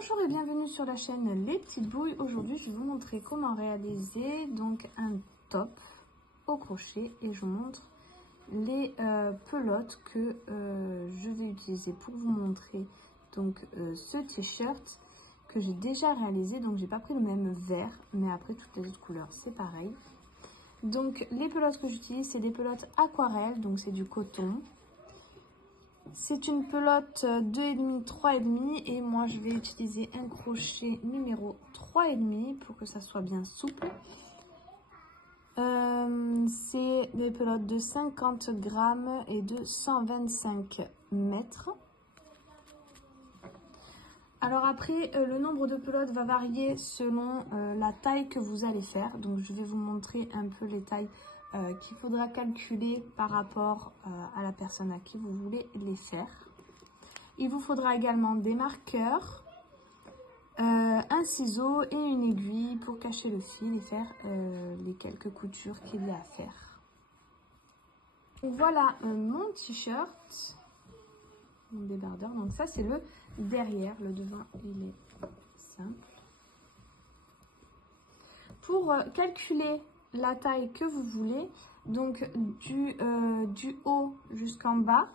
Bonjour et bienvenue sur la chaîne Les Petites Bouilles. Aujourd'hui, je vais vous montrer comment réaliser donc un top au crochet et je vous montre les pelotes que je vais utiliser pour vous montrer donc ce t-shirt que j'ai déjà réalisé. Donc j'ai pas pris le même vert, mais après toutes les autres couleurs c'est pareil. Donc les pelotes que j'utilise, c'est des pelotes aquarelles, donc c'est du coton. C'est une pelote 2,5, 3,5 et moi je vais utiliser un crochet numéro 3,5 pour que ça soit bien souple. C'est des pelotes de 50 grammes et de 125 mètres. Alors après, le nombre de pelotes va varier selon la taille que vous allez faire. Donc je vais vous montrer un peu les tailles qu'il faudra calculer par rapport à la personne à qui vous voulez les faire. Il vous faudra également des marqueurs, un ciseau et une aiguille pour cacher le fil et faire les quelques coutures qu'il y a à faire. Donc voilà mon t-shirt, mon débardeur. Donc ça c'est le derrière, le devant il est simple. Pour calculer la taille que vous voulez, donc du haut jusqu'en bas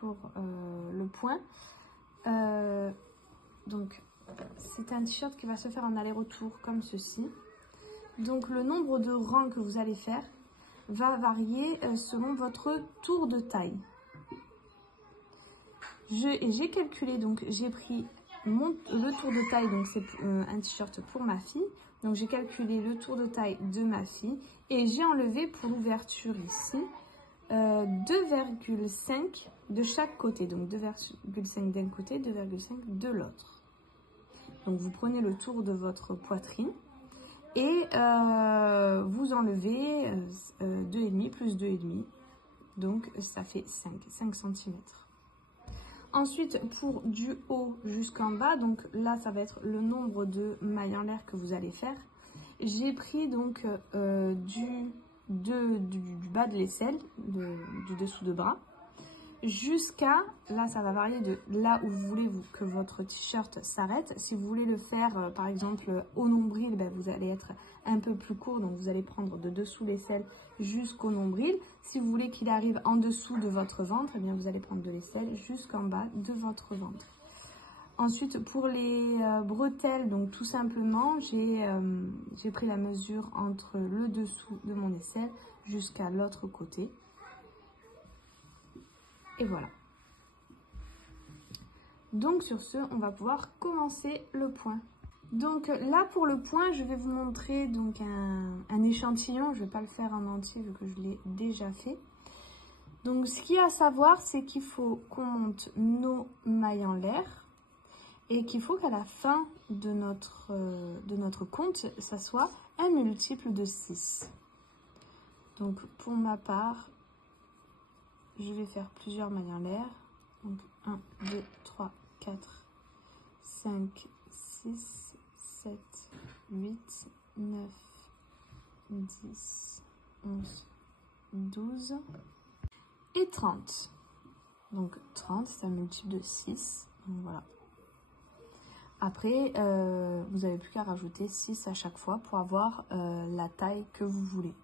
pour le point. Donc c'est un t-shirt qui va se faire en aller-retour comme ceci. Donc le nombre de rangs que vous allez faire va varier selon votre tour de taille. J'ai calculé, donc j'ai pris le tour de taille, donc c'est un t-shirt pour ma fille. Donc j'ai calculé le tour de taille de ma fille et j'ai enlevé pour l'ouverture ici 2,5 de chaque côté. Donc 2,5 d'un côté, 2,5 de l'autre. Donc vous prenez le tour de votre poitrine et vous enlevez 2,5 plus 2,5. Donc ça fait 5 cm. Ensuite, pour du haut jusqu'en bas, donc là, ça va être le nombre de mailles en l'air que vous allez faire. J'ai pris donc du bas de l'aisselle, du dessous de bras, jusqu'à, là, ça va varier de là où vous voulez que votre t-shirt s'arrête. Si vous voulez le faire, par exemple, au nombril, ben, vous allez être un peu plus court, donc vous allez prendre de dessous l'aisselle jusqu'au nombril. Si vous voulez qu'il arrive en dessous de votre ventre, eh bien vous allez prendre de l'aisselle jusqu'en bas de votre ventre. Ensuite, pour les bretelles, donc tout simplement, j'ai pris la mesure entre le dessous de mon aisselle jusqu'à l'autre côté. Et voilà. Donc sur ce, on va pouvoir commencer le point. Donc là pour le point, je vais vous montrer donc un échantillon. Je ne vais pas le faire en entier vu que je l'ai déjà fait. Donc ce qu'il y a à savoir, c'est qu'il faut qu'on monte nos mailles en l'air et qu'il faut qu'à la fin de notre compte, ça soit un multiple de 6. Donc pour ma part, je vais faire plusieurs mailles en l'air. Donc 1, 2, 3, 4, 5, 6, 7, 8, 9, 10, 11, 12 et 30. Donc 30, c'est un multiple de 6. Donc voilà. Après, vous n'avez plus qu'à rajouter 6 à chaque fois pour avoir la taille que vous voulez.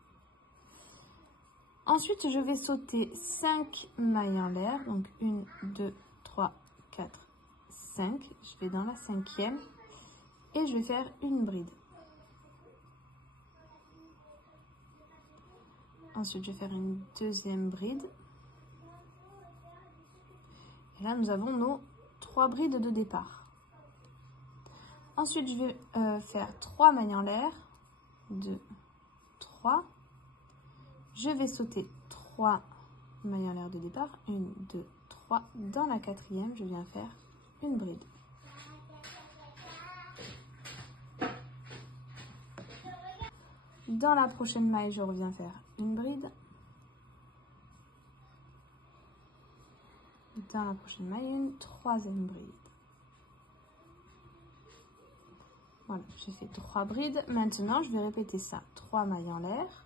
Ensuite, je vais sauter 5 mailles en l'air. Donc 1, 2, 3, 4, 5. Je vais dans la 5e et je vais faire une bride. Ensuite, je vais faire une deuxième bride. Et là, nous avons nos 3 brides de départ. Ensuite, je vais faire 3 mailles en l'air. 2, 3. Je vais sauter 3 mailles en l'air de départ. 1, 2, 3. Dans la 4e, je viens faire une bride. Dans la prochaine maille, je reviens faire une bride. Dans la prochaine maille, une 3e bride. Voilà, j'ai fait 3 brides. Maintenant, je vais répéter ça. 3 mailles en l'air.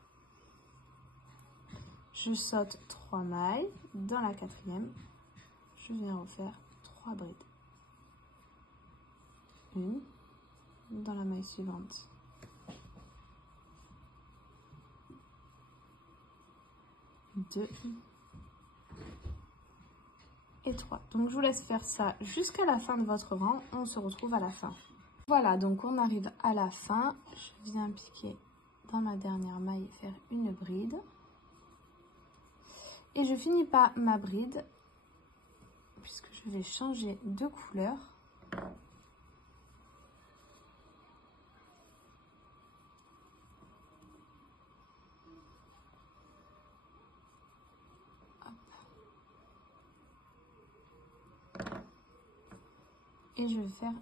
Je saute 3 mailles. Dans la 4e, je viens refaire 3 brides. une, dans la maille suivante, deux et trois. Donc je vous laisse faire ça jusqu'à la fin de votre rang. On se retrouve à la fin. Voilà, donc on arrive à la fin. Je viens piquer dans ma dernière maille et faire une bride. Et je finis pas ma bride puisque je vais changer de couleur. Et je vais faire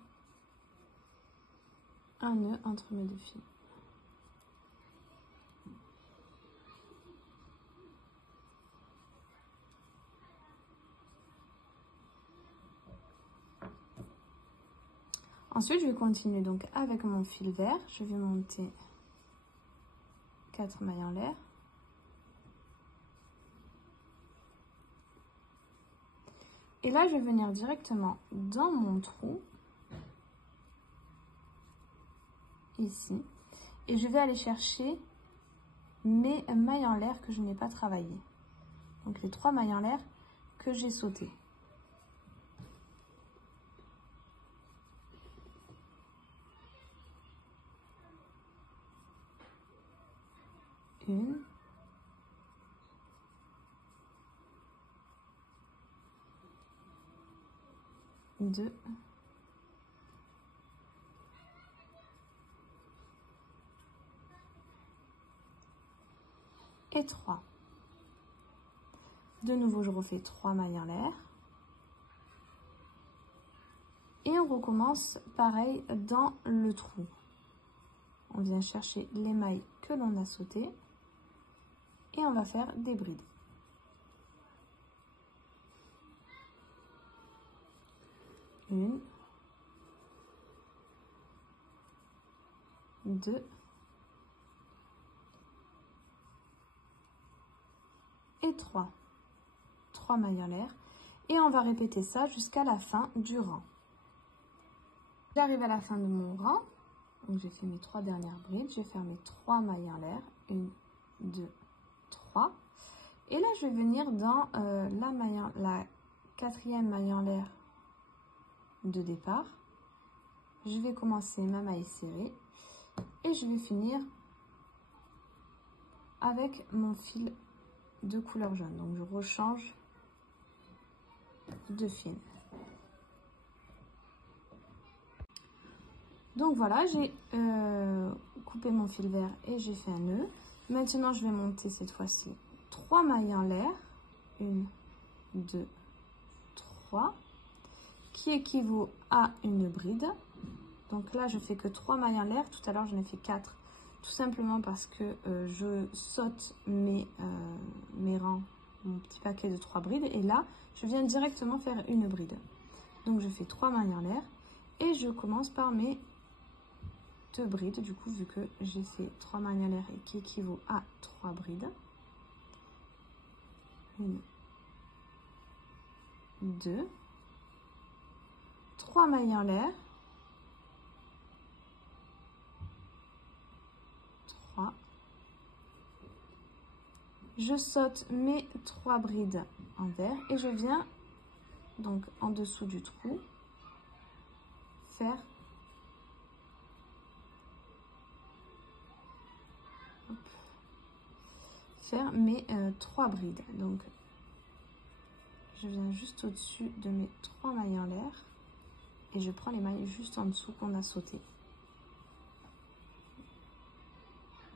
un nœud entre mes deux fils. Ensuite, je vais continuer donc avec mon fil vert. Je vais monter 4 mailles en l'air. Et là, je vais venir directement dans mon trou, ici. Et je vais aller chercher mes mailles en l'air que je n'ai pas travaillées. Donc les 3 mailles en l'air que j'ai sautées. Une. Deux. Et 3. De nouveau, je refais 3 mailles en l'air. Et on recommence pareil dans le trou. On vient chercher les mailles que l'on a sautées. Et on va faire des brides. Une. Deux. Et 3. 3 mailles en l'air. Et on va répéter ça jusqu'à la fin du rang. J'arrive à la fin de mon rang. Donc j'ai fait mes 3 dernières brides. Je vais faire mes 3 mailles en l'air. 1, 2, 3. Et là, je vais venir dans la 4e maille en l'air de départ. Je vais commencer ma maille serrée. Et je vais finir avec mon fil de couleur jaune. Donc je rechange de fil. Donc voilà, j'ai coupé mon fil vert et j'ai fait un nœud. Maintenant, je vais monter cette fois-ci 3 mailles en l'air. 1, 2, 3. Qui équivaut à une bride. Donc là, je fais que 3 mailles en l'air. Tout à l'heure, j'en ai fait 4. Tout simplement parce que je saute mes rangs, mon petit paquet de 3 brides. Et là, je viens directement faire une bride. Donc, je fais 3 mailles en l'air. Et je commence par mes 2 brides. Du coup, vu que j'ai fait 3 mailles en l'air et qui équivaut à 3 brides. 1, 2, 3 mailles en l'air. 3. Je saute mes 3 brides en vert et je viens donc en dessous du trou faire mes 3 brides. Donc je viens juste au-dessus de mes 3 mailles en l'air et je prends les mailles juste en dessous qu'on a sautées.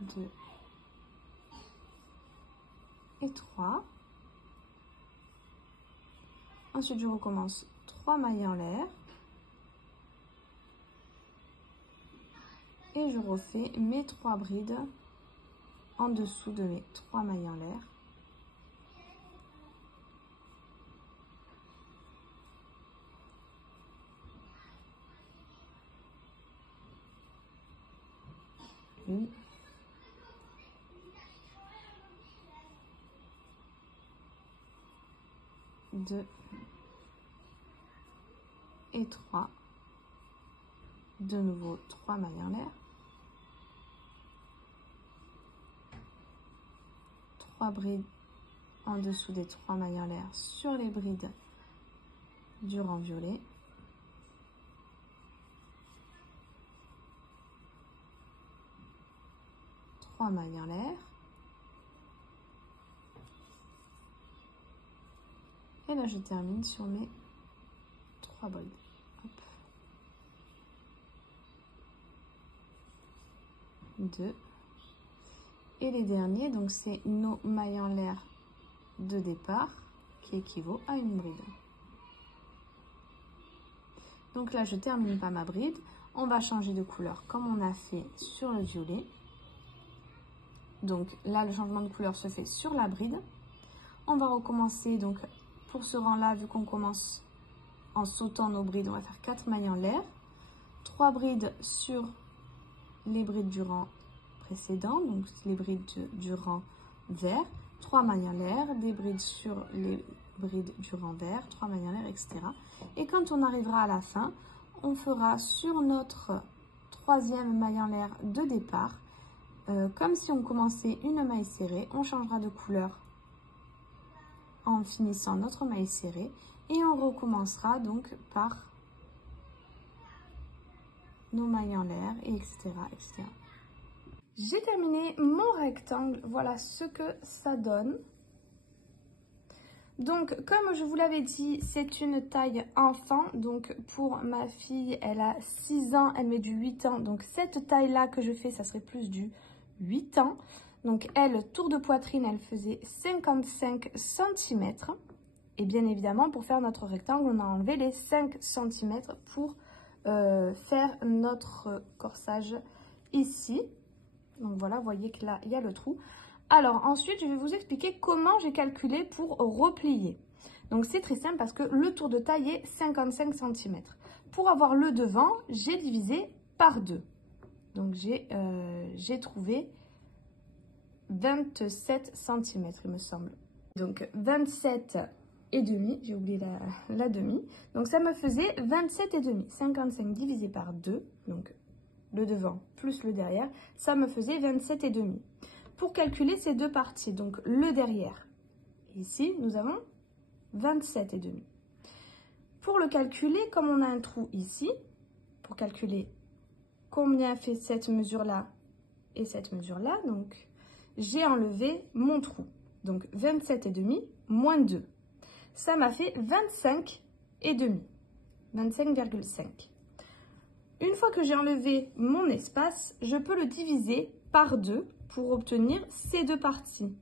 2 et 3. Ensuite, je recommence 3 mailles en l'air. Et je refais mes 3 brides en dessous de mes 3 mailles en l'air. Une. 2 et 3. de nouveau 3 mailles en l'air, 3 brides en dessous des 3 mailles en l'air sur les brides du rang violet, mailles en l'air, et là je termine sur mes 3 bols. Hop. 2 et les derniers, donc c'est nos mailles en l'air de départ qui équivaut à une bride. Donc là je termine pas ma bride, on va changer de couleur comme on a fait sur le violet. Donc là, le changement de couleur se fait sur la bride. On va recommencer, donc pour ce rang-là, vu qu'on commence en sautant nos brides, on va faire 4 mailles en l'air. 3 brides sur les brides du rang précédent, donc les brides du rang vert. 3 mailles en l'air, des brides sur les brides du rang vert, 3 mailles en l'air, etc. Et quand on arrivera à la fin, on fera sur notre 3e maille en l'air de départ, comme si on commençait une maille serrée, on changera de couleur en finissant notre maille serrée et on recommencera donc par nos mailles en l'air, etc., etc. J'ai terminé mon rectangle, voilà ce que ça donne. Donc, comme je vous l'avais dit, c'est une taille enfant. Donc, pour ma fille, elle a 6 ans, elle met du 8 ans. Donc, cette taille-là que je fais, ça serait plus du 8 ans. Donc, elle, tour de poitrine, elle faisait 55 cm. Et bien évidemment, pour faire notre rectangle, on a enlevé les 5 cm pour faire notre corsage ici. Donc, voilà, vous voyez que là, il y a le trou. Alors, ensuite, je vais vous expliquer comment j'ai calculé pour replier. Donc, c'est très simple parce que le tour de taille est 55 cm. Pour avoir le devant, j'ai divisé par 2. Donc, j'ai trouvé 27 cm, il me semble. Donc, 27 et demi, j'ai oublié la demi. Donc, ça me faisait 27 et demi. 55 divisé par 2, donc le devant plus le derrière, ça me faisait 27 et demi. Pour calculer ces deux parties, donc le derrière, ici, nous avons 27 et demi. Pour le calculer, comme on a un trou ici, pour calculer combien fait cette mesure-là et cette mesure-là, donc j'ai enlevé mon trou. Donc 27 et demi moins 2. Ça m'a fait 25 et demi, 25,5. Une fois que j'ai enlevé mon espace, je peux le diviser par 2 pour obtenir ces deux parties.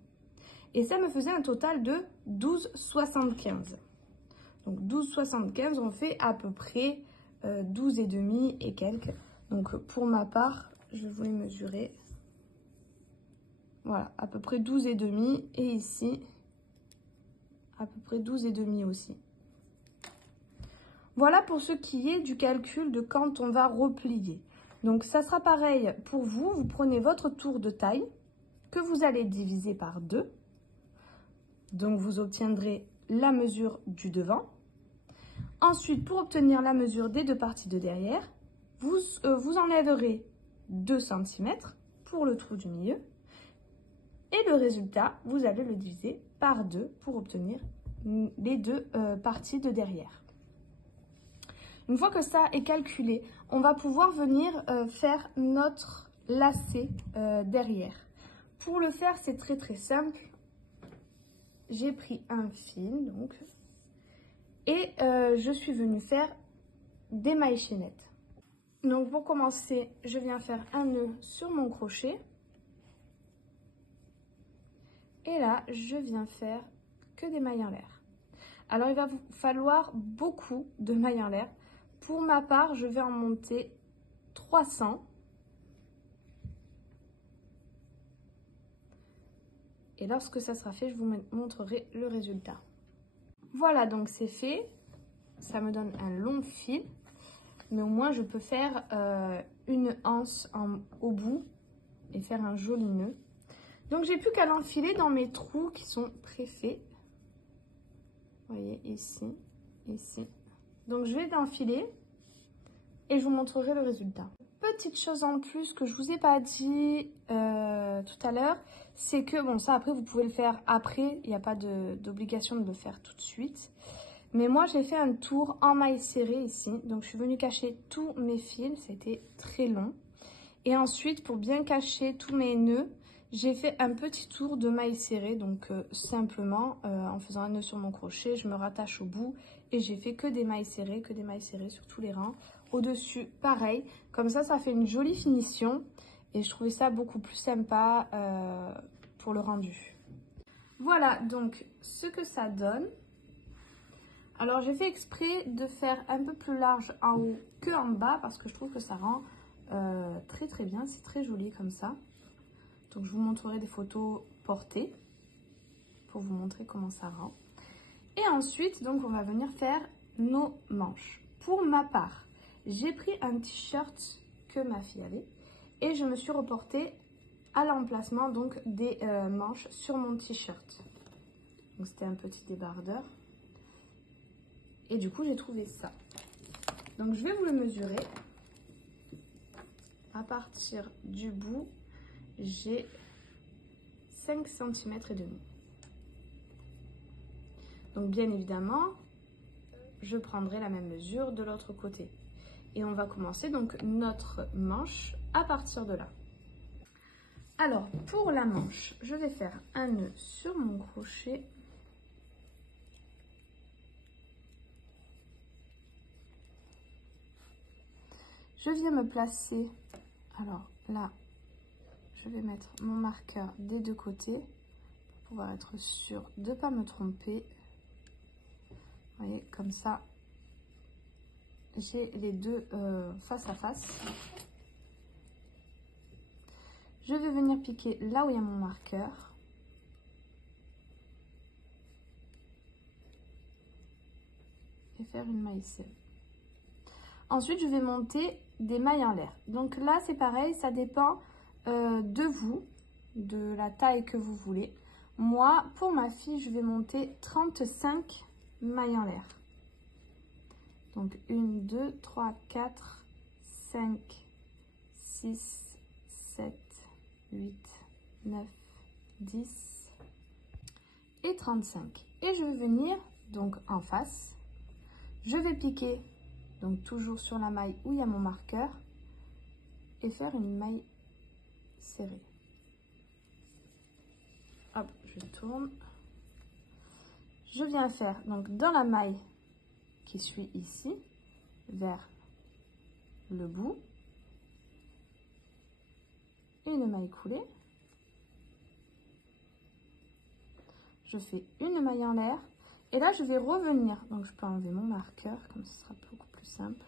Et ça me faisait un total de 12,75. Donc 12,75, on fait à peu près 12 et demi et quelques. Donc pour ma part, je vais vous les mesurer. Voilà, à peu près 12 et demi. Et ici, à peu près 12 et demi aussi. Voilà pour ce qui est du calcul de quand on va replier. Donc, ça sera pareil pour vous. Vous prenez votre tour de taille que vous allez diviser par 2. Donc, vous obtiendrez la mesure du devant. Ensuite, pour obtenir la mesure des deux parties de derrière, vous enlèverez 2 cm pour le trou du milieu. Et le résultat, vous allez le diviser par 2 pour obtenir les deux parties de derrière. Une fois que ça est calculé, on va pouvoir venir faire notre lacet derrière. Pour le faire, c'est très très simple. J'ai pris un fil donc et je suis venue faire des mailles chaînettes. Donc pour commencer, je viens faire un nœud sur mon crochet. Et là, je viens faire que des mailles en l'air. Alors, il va vous falloir beaucoup de mailles en l'air. Pour ma part, je vais en monter 300. Et lorsque ça sera fait, je vous montrerai le résultat. Voilà, donc c'est fait. Ça me donne un long fil. Mais au moins, je peux faire une anse au bout et faire un joli nœud. Donc, j'ai plus qu'à l'enfiler dans mes trous qui sont préfaits. Vous voyez, ici, ici. Donc, je vais l'enfiler et je vous montrerai le résultat. Petite chose en plus que je vous ai pas dit tout à l'heure, c'est que bon, ça après vous pouvez le faire après, il n'y a pas d'obligation de le faire tout de suite. Mais moi j'ai fait un tour en maille serrée ici, donc je suis venue cacher tous mes fils, c'était très long. Et ensuite pour bien cacher tous mes nœuds, j'ai fait un petit tour de maille serrée, donc simplement en faisant un nœud sur mon crochet, je me rattache au bout et j'ai fait que des mailles serrées sur tous les rangs. Au-dessus, pareil, comme ça fait une jolie finition et je trouvais ça beaucoup plus sympa pour le rendu. Voilà donc ce que ça donne. Alors j'ai fait exprès de faire un peu plus large en haut que en bas parce que je trouve que ça rend très très bien, c'est très joli comme ça. Donc je vous montrerai des photos portées pour vous montrer comment ça rend. Et ensuite donc on va venir faire nos manches. Pour ma part, j'ai pris un t-shirt que ma fille avait et je me suis reportée à l'emplacement donc des manches sur mon t-shirt. Donc c'était un petit débardeur. Et du coup, j'ai trouvé ça. Donc, je vais vous le mesurer. À partir du bout, j'ai 5 cm et demi. Donc, bien évidemment, je prendrai la même mesure de l'autre côté. Et on va commencer donc notre manche à partir de là. Alors, pour la manche, je vais faire un nœud sur mon crochet. Je viens me placer, alors là, je vais mettre mon marqueur des deux côtés pour pouvoir être sûre de ne pas me tromper. Vous voyez, comme ça, j'ai les deux face à face. Je vais venir piquer là où il y a mon marqueur. Et faire une maille serrée. Ensuite, je vais monter des mailles en l'air. Donc là, c'est pareil, ça dépend de vous, de la taille que vous voulez. Moi, pour ma fille, je vais monter 35 mailles en l'air. Donc 1, 2, 3, 4, 5, 6, 7, 8, 9, 10 et 35. Et je vais venir donc en face. Je vais piquer donc toujours sur la maille où il y a mon marqueur et faire une maille serrée. Hop, je tourne. Je viens faire donc dans la maille qui suit ici vers le bout une maille coulée. Je fais une maille en l'air et là je vais revenir, donc je peux enlever mon marqueur comme ce sera beaucoup plus simple.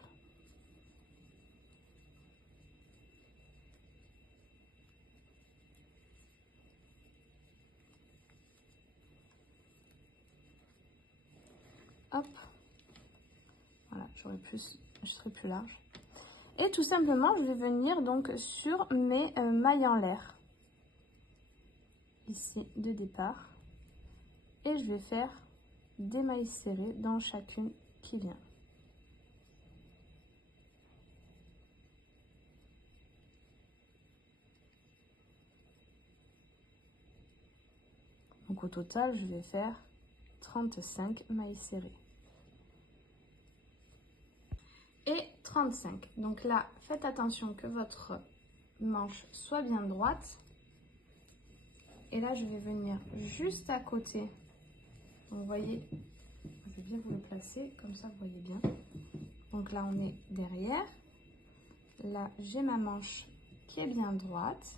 Hop, voilà, je serai plus large. Et tout simplement, je vais venir donc sur mes mailles en l'air, ici de départ, et je vais faire des mailles serrées dans chacune qui vient. Donc au total, je vais faire 35 mailles serrées. Et 35. Donc là, faites attention que votre manche soit bien droite. Et là, je vais venir juste à côté. Donc, vous voyez, je vais bien vous le placer, comme ça, vous voyez bien. Donc là, on est derrière. Là, j'ai ma manche qui est bien droite.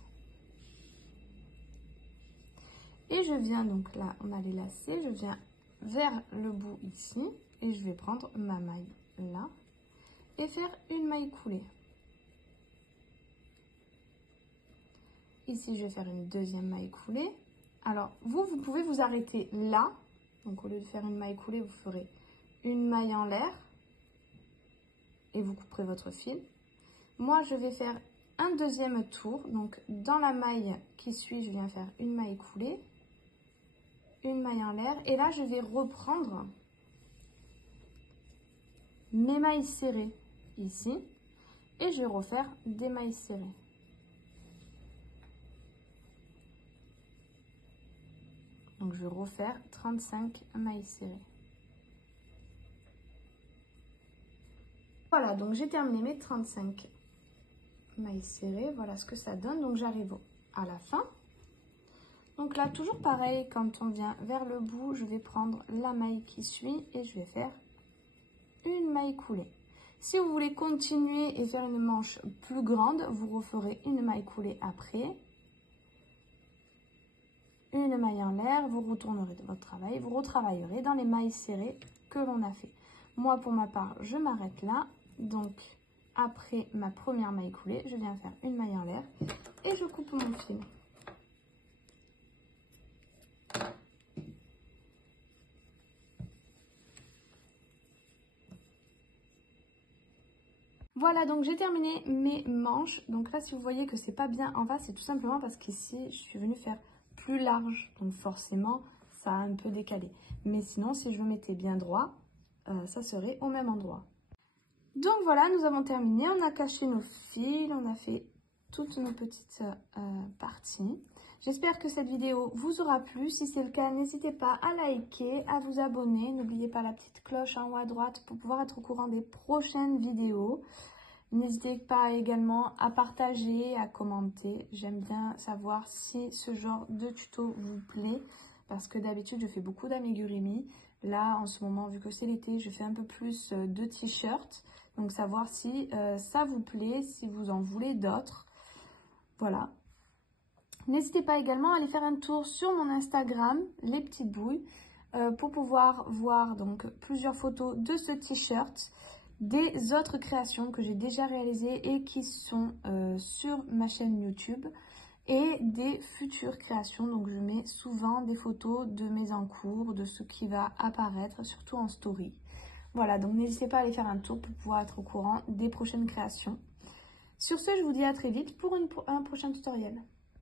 Et je viens, donc là, on a les lacets. Je viens vers le bout ici. Et je vais prendre ma maille là. Et faire une maille coulée. Ici, je vais faire une deuxième maille coulée. Alors, vous pouvez vous arrêter là. Donc, au lieu de faire une maille coulée, vous ferez une maille en l'air. Et vous couperez votre fil. Moi, je vais faire un deuxième tour. Donc, dans la maille qui suit, je viens faire une maille coulée. Une maille en l'air. Et là, je vais reprendre mes mailles serrées ici. et je vais refaire des mailles serrées. Donc je vais refaire 35 mailles serrées. Voilà, donc j'ai terminé mes 35 mailles serrées. Voilà ce que ça donne. Donc j'arrive à la fin. Donc là, toujours pareil, quand on vient vers le bout, je vais prendre la maille qui suit et je vais faire une maille coulée. Si vous voulez continuer et faire une manche plus grande, vous referez une maille coulée après. Une maille en l'air, vous retournerez de votre travail, vous retravaillerez dans les mailles serrées que l'on a fait. Moi, pour ma part, je m'arrête là. Donc, après ma première maille coulée, je viens faire une maille en l'air et je coupe mon fil. Voilà, donc j'ai terminé mes manches. Donc là, si vous voyez que c'est pas bien en face, c'est tout simplement parce qu'ici, je suis venue faire plus large. Donc forcément, ça a un peu décalé. Mais sinon, si je le mettais bien droit, ça serait au même endroit. Donc voilà, nous avons terminé. On a caché nos fils, on a fait toutes nos petites parties. J'espère que cette vidéo vous aura plu. Si c'est le cas, n'hésitez pas à liker, à vous abonner. N'oubliez pas la petite cloche en haut à droite pour pouvoir être au courant des prochaines vidéos. N'hésitez pas également à partager, à commenter. J'aime bien savoir si ce genre de tuto vous plaît. Parce que d'habitude, je fais beaucoup d'amigurumi. Là, en ce moment, vu que c'est l'été, je fais un peu plus de t-shirts. Donc, savoir si ça vous plaît, si vous en voulez d'autres. Voilà. N'hésitez pas également à aller faire un tour sur mon Instagram, les petites bouilles, pour pouvoir voir donc plusieurs photos de ce t-shirt, des autres créations que j'ai déjà réalisées et qui sont sur ma chaîne YouTube, et des futures créations. Donc je mets souvent des photos de mes en cours, de ce qui va apparaître, surtout en story. Voilà, donc n'hésitez pas à aller faire un tour pour pouvoir être au courant des prochaines créations. Sur ce, je vous dis à très vite pour un prochain tutoriel.